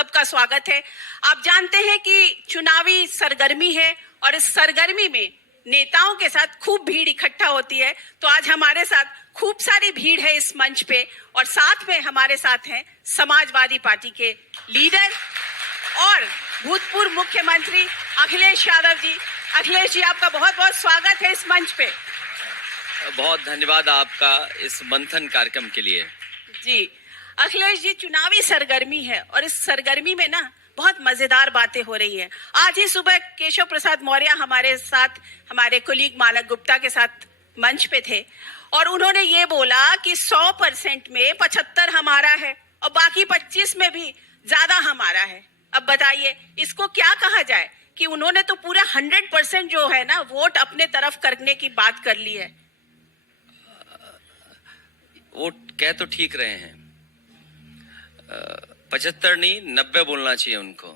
सबका स्वागत है। आप जानते हैं कि चुनावी सरगर्मी है और इस सरगर्मी में नेताओं के साथ खूब भीड़ इकट्ठा होती है। तो आज हमारे साथ खूब सारी भीड़ है इस मंच पे और साथ में हमारे साथ हैं समाजवादी पार्टी के लीडर और भूतपूर्व मुख्यमंत्री अखिलेश यादव जी। अखिलेश जी, आपका बहुत बहुत स्वागत है इस मंच पे। बहुत धन्यवाद आपका इस मंथन कार्यक्रम के लिए। जी अखिलेश जी, चुनावी सरगर्मी है और इस सरगर्मी में ना बहुत मजेदार बातें हो रही हैं। आज ही सुबह केशव प्रसाद मौर्य हमारे साथ, हमारे कोलीग मानक गुप्ता के साथ मंच पे थे और उन्होंने ये बोला कि 100% में 75 हमारा है और बाकी 25 में भी ज्यादा हमारा है। अब बताइए इसको क्या कहा जाए कि उन्होंने तो पूरा 100% जो है ना वोट अपने तरफ करने की बात कर ली है। वो कह तो ठीक रहे हैं, 75 नहीं 90 बोलना चाहिए उनको,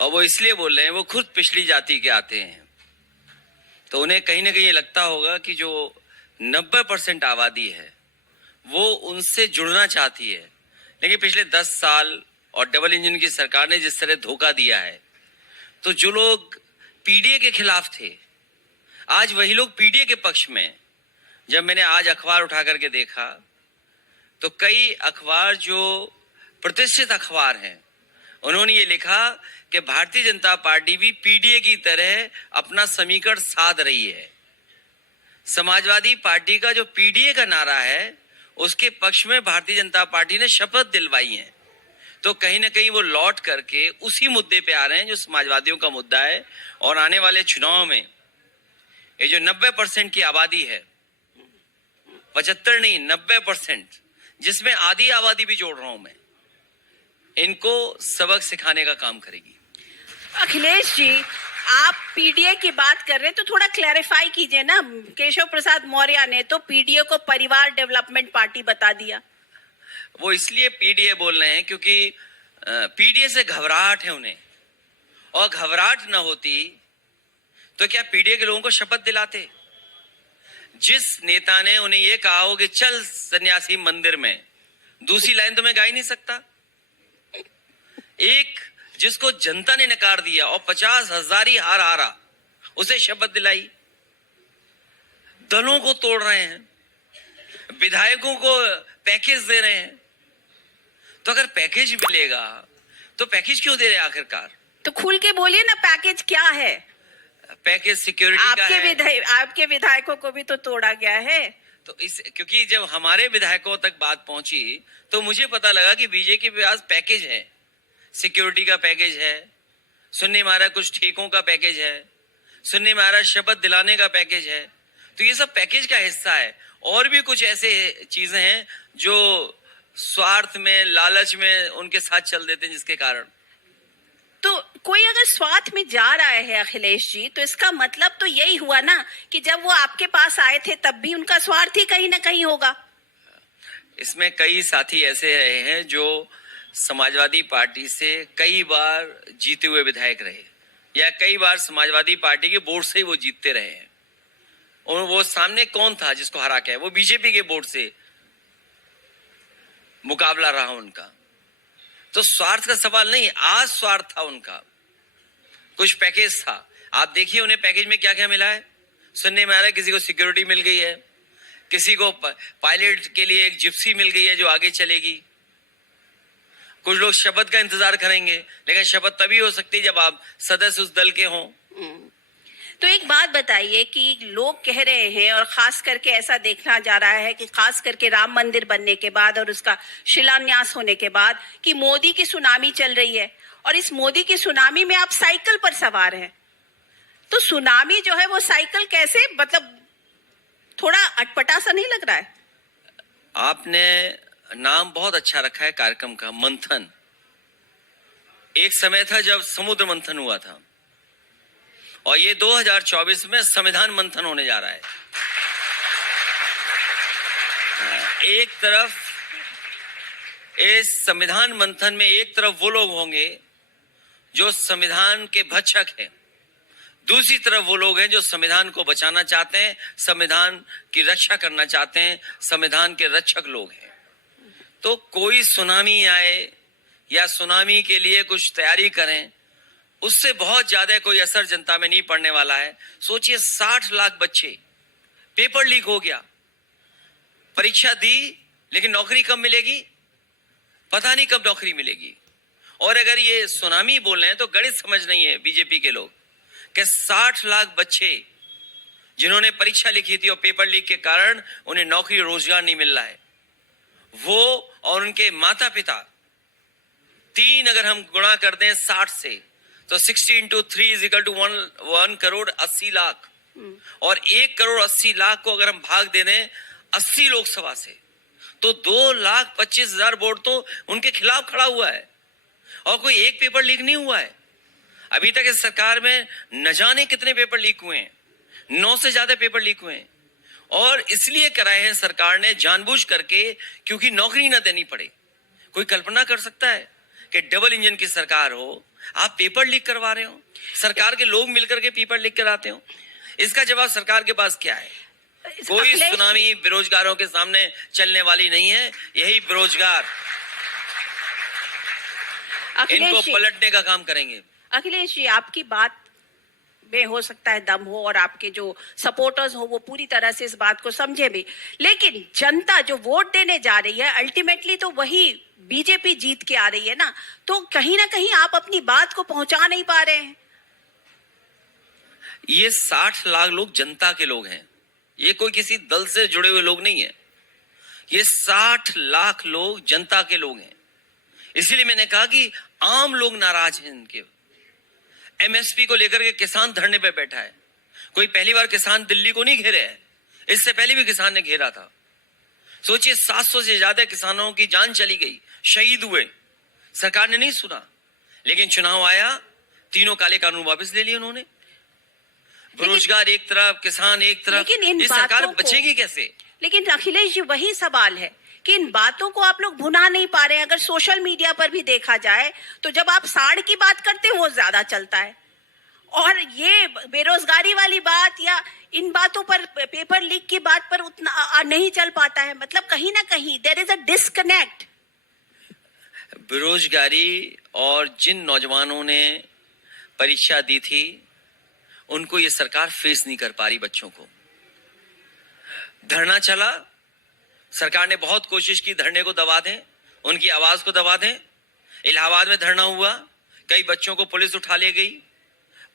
और वो इसलिए बोल रहे हैं वो खुद पिछड़ी जाति के आते हैं, तो उन्हें कहीं ना कहीं लगता होगा कि जो 90% आबादी है वो उनसे जुड़ना चाहती है। लेकिन पिछले 10 साल और डबल इंजन की सरकार ने जिस तरह धोखा दिया है, तो जो लोग पीडीए के खिलाफ थे आज वही लोग पीडीए के पक्ष में। जब मैंने आज अखबार उठा करके देखा तो कई अखबार जो प्रतिष्ठित अखबार हैं उन्होंने ये लिखा कि भारतीय जनता पार्टी भी पीडीए की तरह अपना समीकरण साध रही है। समाजवादी पार्टी का जो पीडीए का नारा है उसके पक्ष में भारतीय जनता पार्टी ने शपथ दिलवाई है। तो कहीं ना कहीं वो लौट करके उसी मुद्दे पे आ रहे हैं जो समाजवादियों का मुद्दा है। और आने वाले चुनाव में ये जो 90% की आबादी है, 75 नहीं 90%, जिसमें आधी आबादी भी जोड़ रहा हूं मैं, इनको सबक सिखाने का काम करेगी। अखिलेश जी, आप पीडीए की बात कर रहे हैं तो थोड़ा क्लैरिफाई कीजिए ना। केशव प्रसाद मौर्य ने तो पीडीए को परिवार डेवलपमेंट पार्टी बता दिया। वो इसलिए पीडीए बोल रहे हैं क्योंकि पीडीए से घबराहट है उन्हें, और घबराहट न होती तो क्या पीडीए के लोगों को शपथ दिलाते। जिस नेता ने उन्हें यह कहा हो कि चल सन्यासी मंदिर में, दूसरी लाइन तो मैं गा ही नहीं सकता। एक जिसको जनता ने नकार दिया और 50,000 ही हार हारा, उसे शपथ दिलाई। दलों को तोड़ रहे हैं, विधायकों को पैकेज दे रहे हैं। तो अगर पैकेज मिलेगा तो पैकेज क्यों दे रहे हैं आखिरकार? तो खुल के बोलिए ना, पैकेज क्या है? पैकेज सिक्योरिटी का है। आपके विधायकों को भी तो तोड़ा गया है। तो इस क्योंकि जब हमारे विधायकों तक बात पहुंची तो मुझे पता लगा कि बीजेपी के पास पैकेज है, सिक्योरिटी का पैकेज है, सुनने में आ रहा कुछ ठेकों का पैकेज है, सुनने में आ रहा शपथ दिलाने का पैकेज है। तो ये सब पैकेज का हिस्सा है। और भी कुछ ऐसे चीजें हैं जो स्वार्थ में, लालच में उनके साथ चल देते हैं, जिसके कारण। तो कोई अगर स्वार्थ में जा रहा है अखिलेश जी, तो इसका मतलब तो यही हुआ ना कि जब वो आपके पास आए थे तब भी उनका स्वार्थ ही कहीं ना कहीं होगा। इसमें कई साथी ऐसे रहे हैं जो समाजवादी पार्टी से कई बार जीते हुए विधायक रहे, या कई बार समाजवादी पार्टी के बोर्ड से ही वो जीतते रहे हैं। और वो सामने कौन था जिसको हरा के? वो बीजेपी के बोर्ड से मुकाबला रहा उनका। तो स्वार्थ का सवाल नहीं, आज स्वार्थ था उनका, कुछ पैकेज था। आप देखिए उन्हें पैकेज में क्या क्या मिला है। सुनने में आ रहा है किसी को सिक्योरिटी मिल गई है, किसी को पायलट के लिए एक जिप्सी मिल गई है जो आगे चलेगी। कुछ लोग शपथ का इंतजार करेंगे, लेकिन शपथ तभी हो सकती है जब आप सदस्य उस दल के हों। तो एक बात बताइए कि लोग कह रहे हैं और खास करके ऐसा देखना जा रहा है कि खास करके राम मंदिर बनने के बाद और उसका शिलान्यास होने के बाद कि मोदी की सुनामी चल रही है और इस मोदी की सुनामी में आप साइकिल पर सवार हैं। तो सुनामी जो है वो साइकिल कैसे, मतलब थोड़ा अटपटा सा नहीं लग रहा है? आपने नाम बहुत अच्छा रखा है कार्यक्रम का, मंथन। एक समय था जब समुद्र मंथन हुआ था, और ये 2024 में संविधान मंथन होने जा रहा है। एक तरफ इस संविधान मंथन में एक तरफ वो लोग होंगे जो संविधान के भक्षक हैं, दूसरी तरफ वो लोग हैं जो संविधान को बचाना चाहते हैं, संविधान की रक्षा करना चाहते हैं, संविधान के रक्षक लोग हैं। तो कोई सुनामी आए या सुनामी के लिए कुछ तैयारी करें, उससे बहुत ज्यादा कोई असर जनता में नहीं पड़ने वाला है। सोचिए 60 लाख बच्चे, पेपर लीक हो गया, परीक्षा दी, लेकिन नौकरी कब मिलेगी पता नहीं, कब नौकरी मिलेगी। और अगर ये सुनामी बोल रहे हैं तो गणित समझ नहीं है बीजेपी के लोग कि 60 लाख बच्चे जिन्होंने परीक्षा लिखी थी और पेपर लीक के कारण उन्हें नौकरी रोजगार नहीं मिल रहा है, वो और उनके माता पिता, 3 अगर हम गुणा कर दें 60 से तो 60 into 3 is equal to 1 crore 80 lakh, और 1 करोड़ 80 लाख को अगर हम भाग दे दें 80 लोकसभा से तो 2,25,000 वोट तो उनके खिलाफ खड़ा हुआ है, और कोई एक पेपर लीक नहीं हुआ है। अभी तक इस सरकार में न जाने कितने पेपर लीक हुए हैं, 9 से ज्यादा पेपर लीक हुए हैं, और इसलिए कराए हैं सरकार ने जानबूझ करके क्योंकि नौकरी ना देनी पड़े। कोई कल्पना कर सकता है कि डबल इंजन की सरकार हो, आप पेपर लीक करवा रहे हो, सरकार के लोग मिलकर के पेपर लीक कराते हो? इसका जवाब सरकार के पास क्या है? कोई सुनामी बेरोजगारों के सामने चलने वाली नहीं है। यही बेरोजगार इनको पलटने का काम करेंगे। अखिलेश जी, आपकी बात में हो सकता है दम हो और आपके जो सपोर्टर्स हो वो पूरी तरह से इस बात को समझे भी, लेकिन जनता जो वोट देने जा रही है अल्टीमेटली तो वही बीजेपी जीत के आ रही है ना, तो कहीं ना कहीं आप अपनी बात को पहुंचा नहीं पा रहे हैं। ये 60 लाख लोग जनता के लोग हैं, ये कोई किसी दल से जुड़े हुए लोग नहीं है। ये 60 लाख लोग जनता के लोग हैं। इसीलिए मैंने कहा कि आम लोग नाराज हैं इनके। एमएसपी को लेकर के किसान धरने पे बैठा है। कोई पहली बार किसान दिल्ली को नहीं घेरे है, इससे पहले भी किसान ने घेरा था। सोचिए 700 से ज्यादा किसानों की जान चली गई, शहीद हुए, सरकार ने नहीं सुना। लेकिन चुनाव आया, तीनों काले कानून वापस ले लिए उन्होंने। बेरोजगार एक तरफ, किसान एक तरफ, ये सरकार बचेगी कैसे? लेकिन अखिलेश जी, वही सवाल है कि इन बातों को आप लोग भुना नहीं पा रहे हैं। अगर सोशल मीडिया पर भी देखा जाए तो जब आप साड़ की बात करते हैं वो ज्यादा चलता है, और ये बेरोजगारी वाली बात या इन बातों पर, पेपर लीक की बात पर उतना नहीं चल पाता है। मतलब कहीं ना कहीं देयर इज अ डिस्कनेक्ट। बेरोजगारी और जिन नौजवानों ने परीक्षा दी थी उनको ये सरकार फेस नहीं कर पा रही। बच्चों को धरना चला, सरकार ने बहुत कोशिश की धरने को दबा दें, उनकी आवाज को दबा दें। इलाहाबाद में धरना हुआ, कई बच्चों को पुलिस उठा ले गई,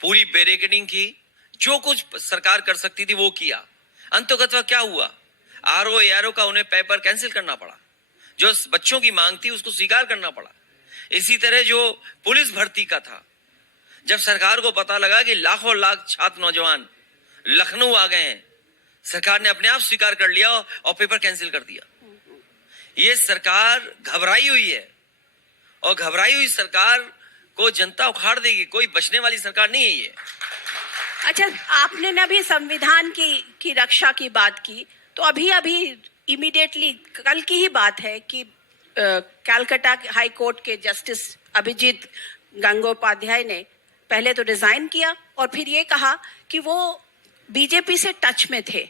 पूरी बैरिकेडिंग की, जो कुछ सरकार कर सकती थी वो किया। अंततः क्या हुआ? आरओ एआरओ का उन्हें पेपर कैंसिल करना पड़ा, जो बच्चों की मांग थी उसको स्वीकार करना पड़ा। इसी तरह जो पुलिस भर्ती का था, जब सरकार को पता लगा कि लाखों लाख छात्र नौजवान लखनऊ आ गए हैं, सरकार ने अपने आप स्वीकार कर लिया और पेपर कैंसिल कर दिया। ये सरकार घबराई हुई है, और घबराई हुई सरकार को जनता उखाड़ देगी। कोई बचने वाली सरकार नहीं है ये। अच्छा, आपने ना भी संविधान की रक्षा की बात की, तो अभी इमीडिएटली कल की ही बात है कि कलकत्ता हाई कोर्ट के जस्टिस अभिजीत गंगोपाध्याय ने पहले तो रिजाइन किया और फिर ये कहा कि वो बीजेपी से टच में थे।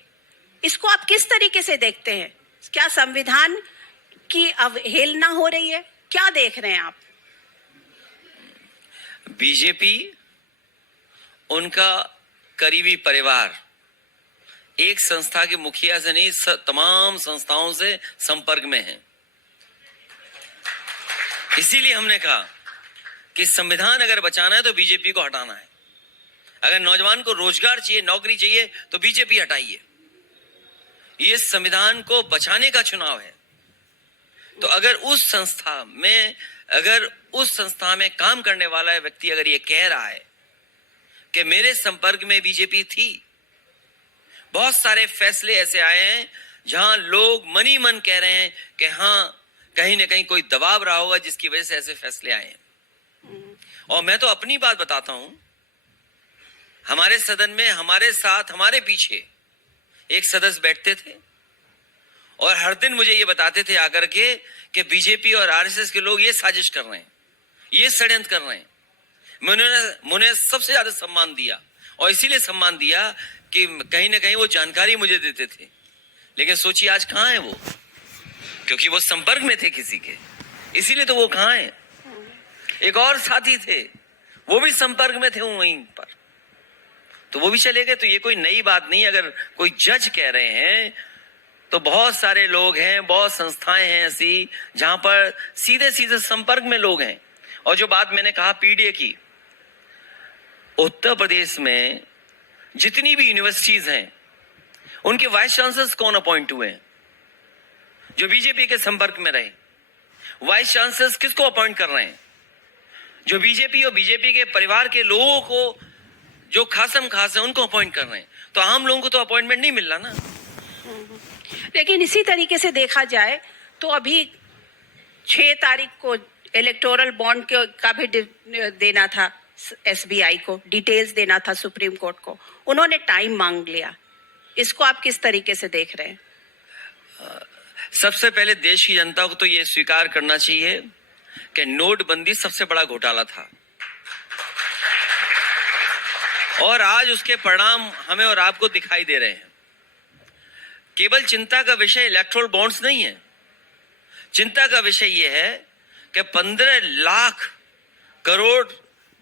इसको आप किस तरीके से देखते हैं? क्या संविधान की अवहेलना हो रही है? क्या देख रहे हैं आप? बीजेपी, उनका करीबी परिवार एक संस्था के मुखिया से नहीं, तमाम संस्थाओं से संपर्क में है। इसीलिए हमने कहा कि संविधान अगर बचाना है तो बीजेपी को हटाना है। अगर नौजवान को रोजगार चाहिए, नौकरी चाहिए, तो बीजेपी हटाइए। ये संविधान को बचाने का चुनाव है। तो अगर उस संस्था में काम करने वाला व्यक्ति अगर ये कह रहा है कि मेरे संपर्क में बीजेपी थी, बहुत सारे फैसले ऐसे आए हैं जहां लोग मन ही मन कह रहे हैं कि हाँ, कहीं ना कहीं कोई दबाव रहा होगा जिसकी वजह से ऐसे फैसले आए हैं। और मैं तो अपनी बात बताता हूं, हमारे सदन में हमारे साथ, हमारे पीछे एक सदस्य बैठते थे और हर दिन मुझे ये बताते थे आकर के कि बीजेपी और आरएसएस के लोग ये साजिश कर रहे हैं, ये षड्यंत्र कर रहे हैं। मैंने सबसे ज्यादा सम्मान दिया, और इसीलिए सम्मान दिया कि कहीं ना कहीं वो जानकारी मुझे देते थे। लेकिन सोचिए आज कहां है वो, क्योंकि वो संपर्क में थे किसी के, इसीलिए तो वो कहां है। एक और साथी थे, वो भी संपर्क में थे वहीं पर, तो वो भी चले गए। तो ये कोई नई बात नहीं। अगर कोई जज कह रहे हैं तो बहुत सारे लोग हैं, बहुत संस्थाएं हैं ऐसी जहां पर सीधे सीधे संपर्क में लोग हैं। और जो बात मैंने कहा पीडीए की, उत्तर प्रदेश में जितनी भी यूनिवर्सिटीज हैं उनके वाइस चांसलर्स कौन अपॉइंट हुए हैं? जो बीजेपी के संपर्क में रहे। वाइस चांसलर्स किसको अपॉइंट कर रहे हैं? जो बीजेपी और बीजेपी के परिवार के लोगों को जो खासम खास है उनको अपॉइंट कर रहे हैं। तो आम लोगों को तो अपॉइंटमेंट नहीं मिल रहा ना। लेकिन इसी तरीके से देखा जाए तो अभी 6 तारीख को इलेक्टोरल बॉन्ड का भी देना था एसबीआई को, डिटेल्स देना था सुप्रीम कोर्ट को, उन्होंने टाइम मांग लिया। इसको आप किस तरीके से देख रहे हैं? सबसे पहले देश की जनता को तो यह स्वीकार करना चाहिए कि नोटबंदी सबसे बड़ा घोटाला था और आज उसके परिणाम हमें और आपको दिखाई दे रहे हैं। केवल चिंता का विषय इलेक्ट्रोल बॉन्ड्स नहीं है। चिंता का विषय यह है कि 15 लाख करोड़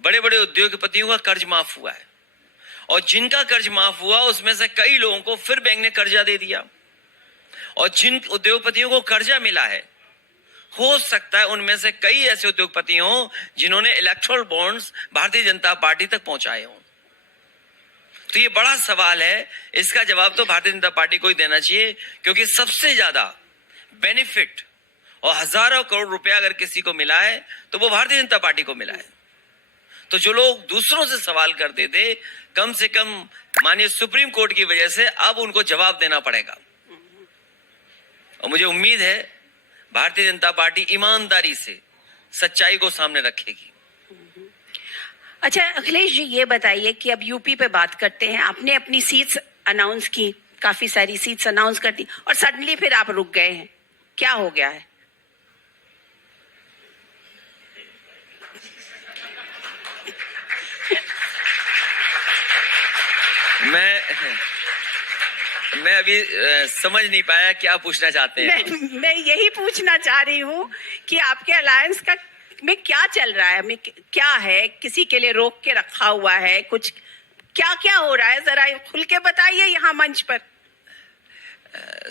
बड़े बड़े उद्योगपतियों का कर्ज माफ हुआ है और जिनका कर्ज माफ हुआ उसमें से कई लोगों को फिर बैंक ने कर्जा दे दिया। और जिन उद्योगपतियों को कर्जा मिला है, हो सकता है उनमें से कई ऐसे उद्योगपति हों जिन्होंने electoral bonds Bharatiya Janata party तक पहुंचाए हों। तो ये बड़ा सवाल है, इसका जवाब तो भारतीय जनता पार्टी को ही देना चाहिए, क्योंकि सबसे ज्यादा बेनिफिट और हजारों करोड़ रुपया अगर किसी को मिला है तो वो भारतीय जनता पार्टी को मिला है। तो जो लोग दूसरों से सवाल करते थे, कम से कम माननीय सुप्रीम कोर्ट की वजह से अब उनको जवाब देना पड़ेगा। और मुझे उम्मीद है भारतीय जनता पार्टी ईमानदारी से सच्चाई को सामने रखेगी। अच्छा अखिलेश जी, ये बताइए कि अब यूपी पे बात करते हैं। आपने अपनी सीट्स अनाउंस की, काफी सारी सीट्स अनाउंस कर दी और सडनली फिर आप रुक गए हैं, क्या हो गया है? मैं अभी समझ नहीं पाया क्या पूछना चाहते हैं। मैं यही पूछना चाह रही हूँ कि आपके अलायंस का में क्या चल रहा है, में क्या है, किसी के लिए रोक के रखा हुआ है, कुछ क्या क्या हो रहा है, जरा खुल के बताइए यहाँ मंच पर।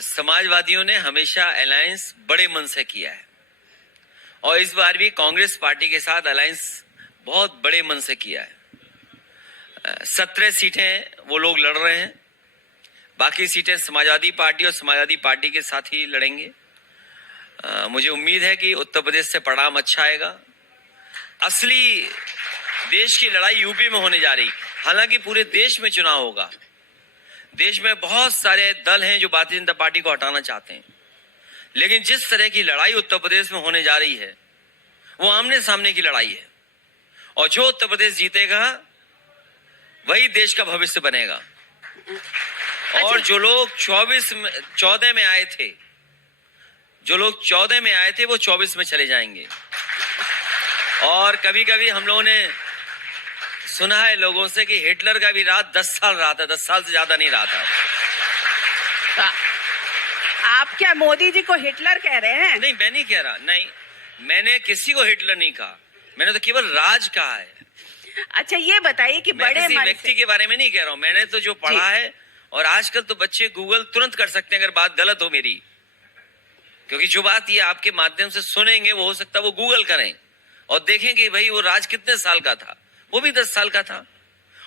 समाजवादियों ने हमेशा अलायंस बड़े मन से किया है और इस बार भी कांग्रेस पार्टी के साथ अलायंस बहुत बड़े मन से किया है। 17 सीटें वो लोग लड़ रहे हैं, बाकी सीटें समाजवादी पार्टी और समाजवादी पार्टी के साथ ही लड़ेंगे। मुझे उम्मीद है कि उत्तर प्रदेश से परिणाम अच्छा आएगा। असली देश की लड़ाई यूपी में होने जा रही। हालांकि पूरे देश में चुनाव होगा, देश में बहुत सारे दल हैं जो भारतीय जनता पार्टी को हटाना चाहते हैं, लेकिन जिस तरह की लड़ाई उत्तर प्रदेश में होने जा रही है वो आमने सामने की लड़ाई है और जो उत्तर प्रदेश जीतेगा वही देश का भविष्य बनेगा। और जो लोग 14 में आए थे, जो लोग 14 में आए थे वो 24 में चले जाएंगे। और कभी कभी हम लोगों ने सुना है लोगों से कि हिटलर का भी राज 10 साल रहा था, 10 साल से ज्यादा नहीं रहा था। आप क्या मोदी जी को हिटलर कह रहे हैं? नहीं, मैं नहीं कह रहा, नहीं, मैंने किसी को हिटलर नहीं कहा, मैंने तो केवल राज कहा है। अच्छा ये बताइए कि बड़े किसी व्यक्ति के बारे में नहीं कह रहा हूं, मैंने तो जो पढ़ा है। और आजकल तो बच्चे गूगल तुरंत कर सकते हैं अगर बात गलत हो मेरी, क्योंकि जो बात ये आपके माध्यम से सुनेंगे वो हो सकता है वो गूगल करें और देखें कि भाई वो राज कितने साल का था। वो भी 10 साल का था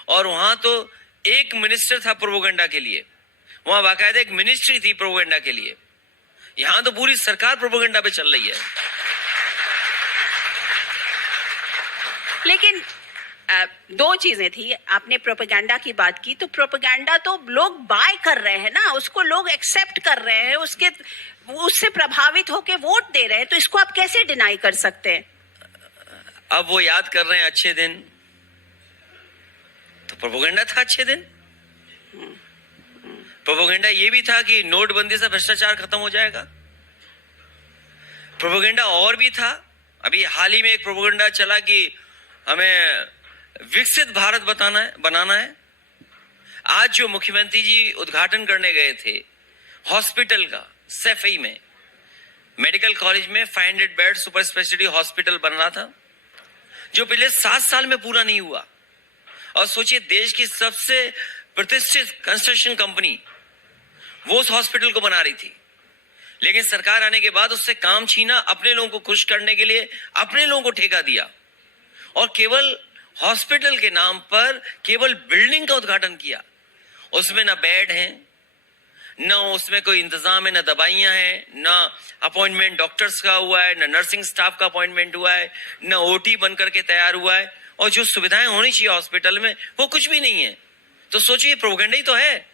और वहां तो एक मिनिस्टर था प्रोपेगेंडा के लिए, वहां बाकायदा एक मिनिस्ट्री थी प्रोपेगेंडा के लिए। यहां तो पूरी सरकार प्रोपेगेंडा पे चल रही है। लेकिन दो चीजें थी, आपने प्रोपेगेंडा की बात की, तो प्रोपेगेंडा तो लोग बाय कर रहे हैं ना, उसको लोग एक्सेप्ट कर रहे हैं, उससे प्रभावित होकर वोट दे रहे हैं, तो इसको आप कैसे डिनाई कर सकते हैं? अब वो याद कर रहे हैं अच्छे दिन, तो प्रोपेगेंडा था अच्छे दिन। प्रोपेगेंडा ये भी था कि नोटबंदी से भ्रष्टाचार खत्म हो जाएगा। प्रोपेगेंडा और भी था, अभी हाल ही में एक प्रोपेगेंडा चला कि हमें विकसित भारत बनाना है। आज जो मुख्यमंत्री जी उद्घाटन करने गए थे हॉस्पिटल का, सैफई में मेडिकल कॉलेज में 500 बेड सुपर स्पेशलिटी हॉस्पिटल बन रहा था, जो पिछले 7 साल में पूरा नहीं हुआ। और सोचिए, देश की सबसे प्रतिष्ठित कंस्ट्रक्शन कंपनी वो उस हॉस्पिटल को बना रही थी, लेकिन सरकार आने के बाद उससे काम छीना, अपने लोगों को खुश करने के लिए अपने लोगों को ठेका दिया और केवल हॉस्पिटल के नाम पर केवल बिल्डिंग का उद्घाटन किया। उसमें ना बेड है, ना उसमें कोई इंतजाम है, ना दवाइयां हैं, ना अपॉइंटमेंट डॉक्टर्स का हुआ है, ना नर्सिंग स्टाफ का अपॉइंटमेंट हुआ है, ना ओटी बनकर के तैयार हुआ है, और जो सुविधाएं होनी चाहिए हॉस्पिटल में वो कुछ भी नहीं है। तो सोचिए, प्रोपेगेंडा ही तो है।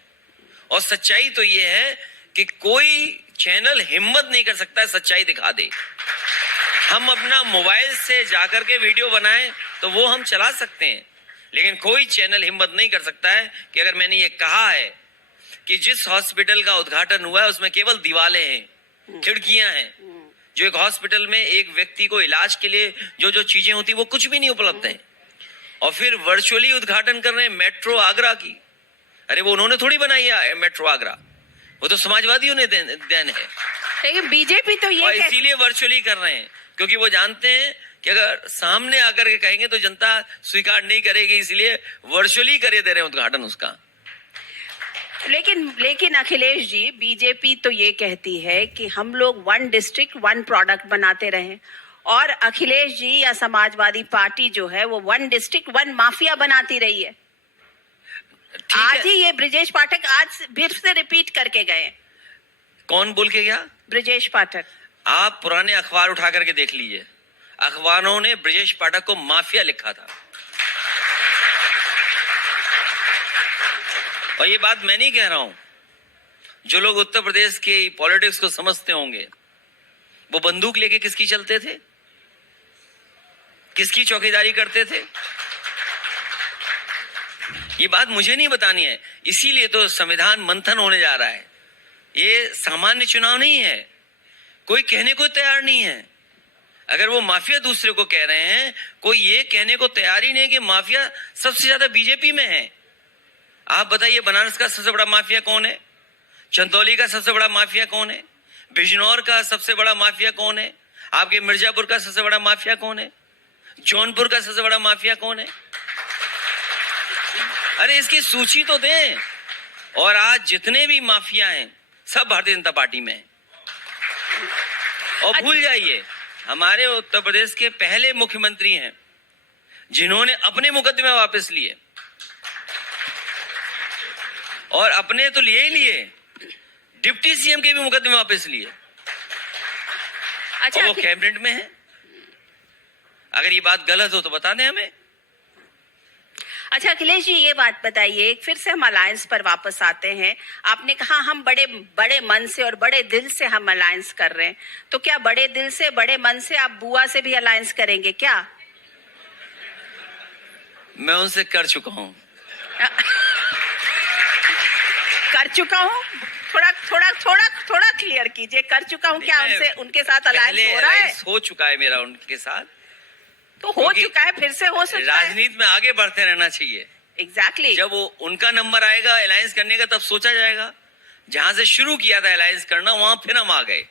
और सच्चाई तो ये है कि कोई चैनल हिम्मत नहीं कर सकता है सच्चाई दिखा दे। हम अपना मोबाइल से जाकर के वीडियो बनाएं तो वो हम चला सकते हैं, लेकिन कोई चैनल हिम्मत नहीं कर सकता है कि अगर मैंने ये कहा है कि जिस हॉस्पिटल का उद्घाटन हुआ है उसमें केवल दीवारें हैं, खिड़कियां हैं, जो एक हॉस्पिटल में एक व्यक्ति को इलाज के लिए जो जो चीजें होती वो कुछ भी नहीं उपलब्ध है, और फिर वर्चुअली उद्घाटन कर रहे हैं मेट्रो आगरा की। अरे वो उन्होंने थोड़ी बनाई है मेट्रो आगरा, वो तो समाजवादियों ने देन है। लेकिन बीजेपी तो और ये इसीलिए वर्चुअली कर रहे हैं क्योंकि वो जानते हैं कि अगर सामने आकर के कहेंगे तो जनता स्वीकार नहीं करेगी, इसलिए वर्चुअली करे दे रहे हैं उद्घाटन उसका। लेकिन अखिलेश जी, बीजेपी तो ये कहती है कि हम लोग 1 डिस्ट्रिक्ट 1 प्रोडक्ट बनाते रहे, और अखिलेश जी या समाजवादी पार्टी जो है वो 1 डिस्ट्रिक्ट 1 माफिया बनाती रही है। आज ही ये ब्रिजेश पाठक आज फिर से रिपीट करके गए। कौन बोल के गया? ब्रिजेश पाठक। आप पुराने अखबार उठा करके देख लीजिए, अखबारों ने ब्रिजेश पाठक को माफिया लिखा था। और ये बात मैं नहीं कह रहा हूं, जो लोग उत्तर प्रदेश की पॉलिटिक्स को समझते होंगे वो बंदूक लेके किसकी चलते थे, किसकी चौकीदारी करते थे, ये बात मुझे नहीं बतानी है। इसीलिए तो संविधान मंथन होने जा रहा है। ये सामान्य चुनाव नहीं है, कोई कहने को तैयार नहीं है। अगर वो माफिया दूसरे को कह रहे हैं, कोई ये कहने को तैयार ही नहीं कि माफिया सबसे ज्यादा बीजेपी में है। आप बताइए, बनारस का सबसे बड़ा माफिया कौन है? चंदौली का सबसे बड़ा माफिया कौन है? बिजनौर का सबसे बड़ा माफिया कौन है? आपके मिर्जापुर का सबसे बड़ा माफिया कौन है? जौनपुर का सबसे बड़ा माफिया कौन है? अरे इसकी सूची तो दें। और आज जितने भी माफिया हैं सब भारतीय जनता पार्टी में हैं। और भूल जाइए, हमारे उत्तर प्रदेश के पहले मुख्यमंत्री हैं जिन्होंने अपने मुकदमे वापस लिए, और अपने तो लिए ही लिए, डिप्टी सीएम के भी मुकदमे वापस लिए। अच्छा, और वो कैबिनेट में है। अगर ये बात गलत हो तो बता दें हमें। अच्छा अखिलेश जी, ये बात बताइए, फिर से हम अलायंस पर वापस आते हैं। आपने कहा हम बड़े बड़े मन से और बड़े दिल से हम अलायंस कर रहे हैं, तो क्या बड़े दिल से बड़े मन से आप बुआ से भी अलायंस करेंगे क्या? मैं उनसे कर चुका हूं। कर चुका हूं? थोड़ा क्लियर कीजिए, कर चुका हूं क्या? उनसे उनके साथ अलायंस हो रहा है? हो चुका है मेरा उनके साथ, तो हो चुका है, फिर से हो सकता है। राजनीति में आगे बढ़ते रहना चाहिए। एग्जैक्टली। जब वो उनका नंबर आएगा अलायंस करने का तब सोचा जाएगा। जहां से शुरू किया था अलायंस करना वहां फिर हम आ गए,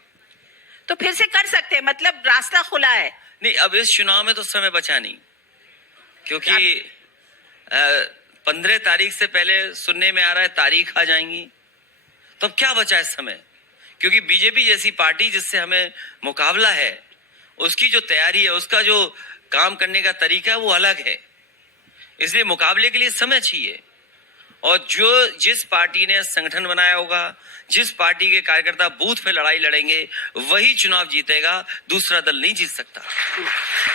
तो फिर से कर सकते हैं, मतलब रास्ता खुला है। नहीं, अब इस चुनाव में तो समय बचा नहीं, क्योंकि 15 तारीख से पहले सुनने में आ रहा है तारीख आ जाएंगी, तो अब क्या बचा इस समय? क्योंकि बीजेपी जैसी पार्टी जिससे हमें मुकाबला है, उसकी जो तैयारी है, उसका जो काम करने का तरीका है वो अलग है, इसलिए मुकाबले के लिए समय चाहिए। और जिस पार्टी ने संगठन बनाया होगा, जिस पार्टी के कार्यकर्ता बूथ पे लड़ाई लड़ेंगे, वही चुनाव जीतेगा, दूसरा दल नहीं जीत सकता।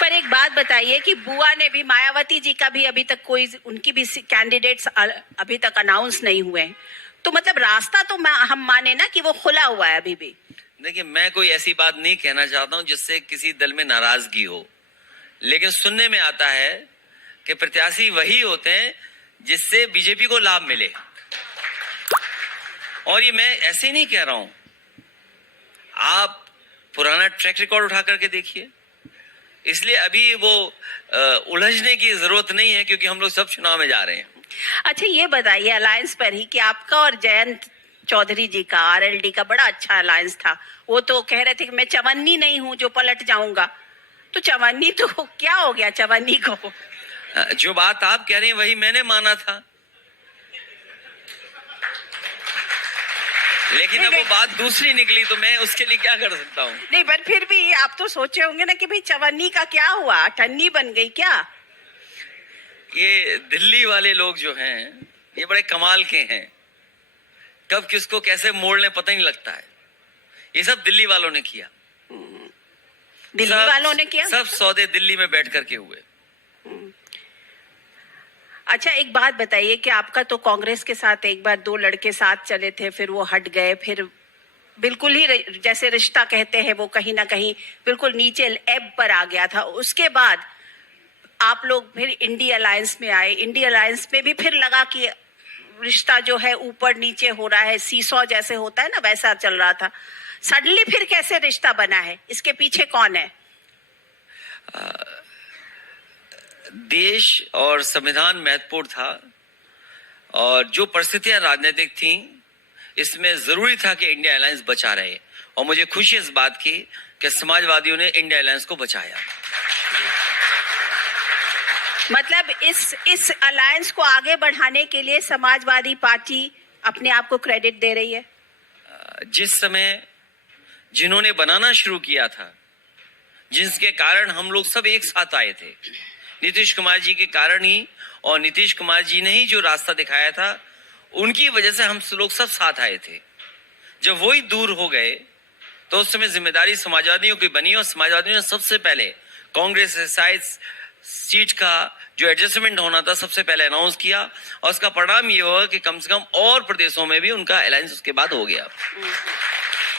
पर एक बात बताइए कि बुआ ने भी, मायावती जी का भी अभी तक कोई, उनकी भी कैंडिडेट्स अभी तक अनाउंस नहीं हुए हैं, तो मतलब रास्ता तो हम माने ना कि वो खुला हुआ है अभी भी। देखिए, मैं कोई ऐसी बात नहीं कहना चाहता हूं जिससे किसी दल में नाराजगी हो, लेकिन सुनने में आता है कि प्रत्याशी वही होते हैं जिससे बीजेपी को लाभ मिले। और ये मैं ऐसे ही नहीं कह रहा हूं, आप पुराना ट्रैक रिकॉर्ड उठा करके देखिए। इसलिए अभी वो उलझने की जरूरत नहीं है, क्योंकि हम लोग सब चुनाव में जा रहे हैं। अच्छा ये बताइए अलायंस पर ही कि आपका और जयंत चौधरी जी का, आरएलडी का बड़ा अच्छा अलायंस था। वो तो कह रहे थे कि मैं चवन्नी नहीं हूं जो पलट जाऊंगा, तो चवन्नी तो क्या हो गया चवन्नी को? जो बात आप कह रही हैं वही मैंने माना था, लेकिन अब वो बात दूसरी निकली तो मैं उसके लिए क्या कर सकता हूँ। नहीं, पर फिर भी आप तो सोचे होंगे ना कि भाई चवन्नी का क्या हुआ, अठन्नी बन गई क्या? ये दिल्ली वाले लोग जो हैं ये बड़े कमाल के हैं, कब किसको कैसे मोड़ लें पता ही नहीं लगता है। ये सब दिल्ली वालों ने किया, दिल्ली वालों ने किया। सब सौदे दिल्ली में बैठ करके हुए। अच्छा, एक बात बताइए कि आपका तो कांग्रेस के साथ एक बार 2 लड़के साथ चले थे, फिर वो हट गए, फिर बिल्कुल ही जैसे रिश्ता कहते हैं वो कहीं ना कहीं बिल्कुल नीचे एब पर आ गया था। उसके बाद आप लोग फिर इंडी अलायंस में आए, इंडी अलायंस में भी फिर लगा कि रिश्ता जो है ऊपर नीचे हो रहा है, सीसॉ जैसे होता है ना वैसा चल रहा था। सडनली फिर कैसे रिश्ता बना है, इसके पीछे कौन है? देश और संविधान महत्वपूर्ण था और जो परिस्थितियां राजनीतिक थी इसमें जरूरी था कि इंडिया अलायंस बचा रहे, और मुझे खुशी इस बात की कि समाजवादियों ने इंडिया अलायंस को बचाया। मतलब इस अलायंस को आगे बढ़ाने के लिए समाजवादी पार्टी अपने आप को क्रेडिट दे रही है। जिस समय जिन्होंने बनाना शुरू किया था, जिसके कारण हम लोग सब एक साथ आए थे, नीतीश कुमार जी के कारण ही, और नीतीश कुमार जी ने ही जो रास्ता दिखाया था उनकी वजह से हम लोग सब साथ आए थे। जब वही दूर हो गए तो उस समय जिम्मेदारी समाजवादियों की बनी और समाजवादियों ने सबसे पहले कांग्रेस सीट का जो एडजस्टमेंट होना था सबसे पहले अनाउंस किया, और उसका परिणाम ये हुआ कि कम से कम और प्रदेशों में भी उनका अलायंस उसके बाद हो गया।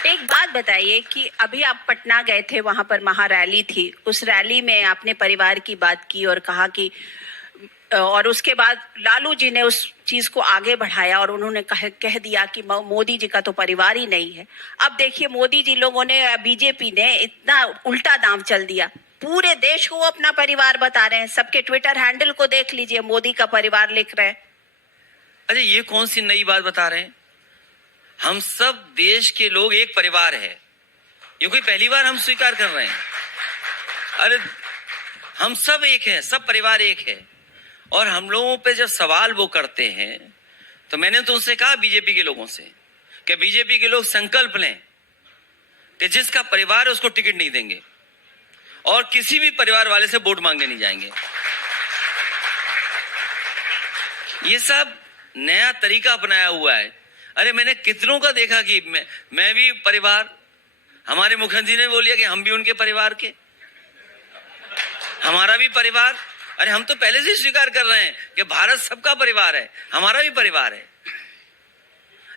एक बात बताइए कि अभी आप पटना गए थे, वहां पर महारैली थी, उस रैली में आपने परिवार की बात की और कहा कि, और उसके बाद लालू जी ने उस चीज को आगे बढ़ाया और उन्होंने कह दिया कि मोदी जी का तो परिवार ही नहीं है। अब देखिए मोदी जी लोगों ने, बीजेपी ने इतना उल्टा दांव चल दिया, पूरे देश को अपना परिवार बता रहे हैं, सबके ट्विटर हैंडल को देख लीजिए, मोदी का परिवार लिख रहे हैं। अरे ये कौन सी नई बात बता रहे हैं? हम सब देश के लोग एक परिवार है, ये कोई पहली बार हम स्वीकार कर रहे हैं? अरे हम सब एक हैं, सब परिवार एक है। और हम लोगों पे जब सवाल वो करते हैं तो मैंने तो उनसे कहा बीजेपी के लोगों से कि बीजेपी के लोग संकल्प लें कि जिसका परिवार है उसको टिकट नहीं देंगे और किसी भी परिवार वाले से वोट मांगने नहीं जाएंगे। ये सब नया तरीका अपनाया हुआ है। अरे मैंने कितनों का देखा कि मैं भी परिवार, हमारे मुख्यमंत्री ने बोल दिया कि हम भी उनके परिवार के, हमारा भी परिवार। अरे हम तो पहले से स्वीकार कर रहे हैं कि भारत सबका परिवार है, हमारा भी परिवार है,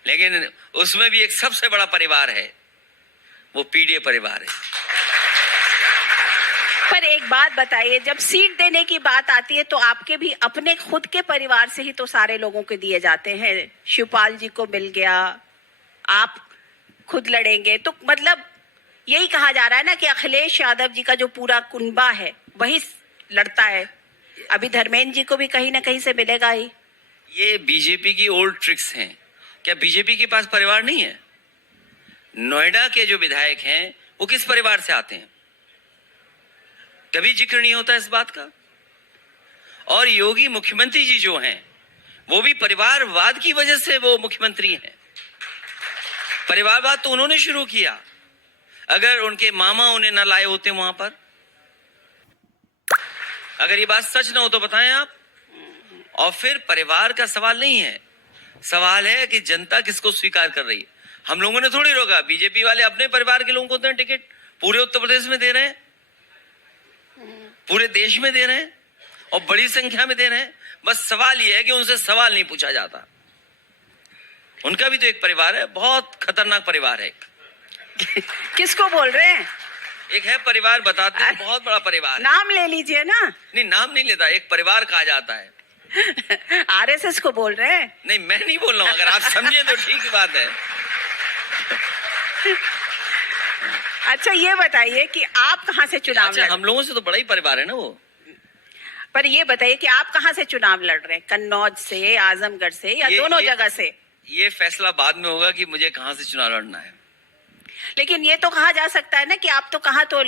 लेकिन उसमें भी एक सबसे बड़ा परिवार है, वो पीडीए परिवार है। पर एक बात बताइए, जब सीट देने की बात आती है तो आपके भी अपने खुद के परिवार से ही तो सारे लोगों के दिए जाते हैं। शिवपाल जी को मिल गया, आप खुद लड़ेंगे, तो मतलब यही कहा जा रहा है ना कि अखिलेश यादव जी का जो पूरा कुनबा है वही लड़ता है। अभी धर्मेंद्र जी को भी कहीं ना कहीं से मिलेगा ही। ये बीजेपी की ओल्ड ट्रिक्स हैं। क्या बीजेपी के पास परिवार नहीं है? नोएडा के जो विधायक हैं वो किस परिवार से आते हैं? कभी जिक्र नहीं होता इस बात का। और योगी मुख्यमंत्री जी जो हैं वो भी परिवारवाद की वजह से वो मुख्यमंत्री हैं। परिवारवाद तो उन्होंने शुरू किया, अगर उनके मामा उन्हें न लाए होते वहां पर, अगर ये बात सच ना हो तो बताएं आप। और फिर परिवार का सवाल नहीं है, सवाल है कि जनता किसको स्वीकार कर रही है। हम लोगों ने थोड़ी रोका, बीजेपी वाले अपने परिवार के लोगों को तो टिकट पूरे उत्तर प्रदेश में दे रहे हैं, पूरे देश में दे रहे हैं और बड़ी संख्या में दे रहे हैं। बस सवाल यह है कि उनसे सवाल नहीं पूछा जाता। उनका भी तो एक परिवार है, बहुत खतरनाक परिवार है। किसको बोल रहे हैं? एक है परिवार, बताते हैं, बहुत बड़ा परिवार है। नाम ले लीजिए ना। नहीं, नाम नहीं लेता, एक परिवार कहा जाता है। आरएसएस को बोल रहे हैं? नहीं, मैं नहीं बोल रहा हूं, अगर आप समझे तो ठीक बात है। अच्छा ये बताइए कि आप कहां से चुनाव लड़ रहे हैं? हम लोगों से तो बड़ा ही परिवार है ना वो। पर ये बताइए कि आप कहां से चुनाव लड़ रहे हैं? कन्नौज से, आजमगढ़ से, या दोनों जगह से? ये फैसला बाद में होगा कि मुझे कहां से चुनाव लड़ना है। लेकिन ये तो कहा जा सकता है ना कि आप तो कहाँ तो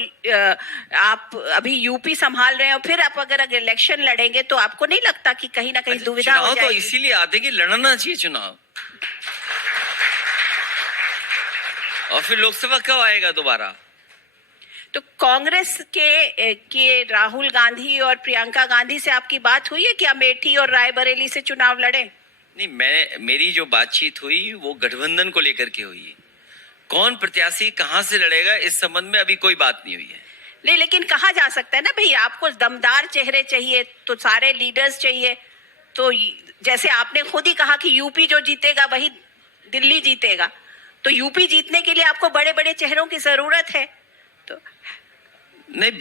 आप अभी यूपी संभाल रहे हो, फिर आप अगर इलेक्शन लड़ेंगे तो आपको नहीं लगता कि कहीं ना कहीं दुविधा हो चुनाव तो जाएगी? इसीलिए आते कि लड़ना चाहिए चुनाव, और फिर लोकसभा कब आएगा दोबारा? तो कांग्रेस के राहुल गांधी और प्रियंका गांधी से आपकी बात हुई है कि अमेठी और रायबरेली से चुनाव लड़े? नहीं, मेरी जो बातचीत हुई वो गठबंधन को लेकर के हुई है। कौन प्रत्याशी कहां से लड़ेगा इस संबंध में अभी कोई बात नहीं हुई है। नहीं, लेकिन कहा जा सकता है ना भाई, आपको दमदार चेहरे चाहिए तो सारे लीडर्स चाहिए। तो जैसे आपने खुद ही कहा कि यूपी जो जीतेगा वही दिल्ली जीतेगा, तो यूपी जीतने के लिए आपको बड़े बड़े चेहरों की जरूरत है। तो नहीं,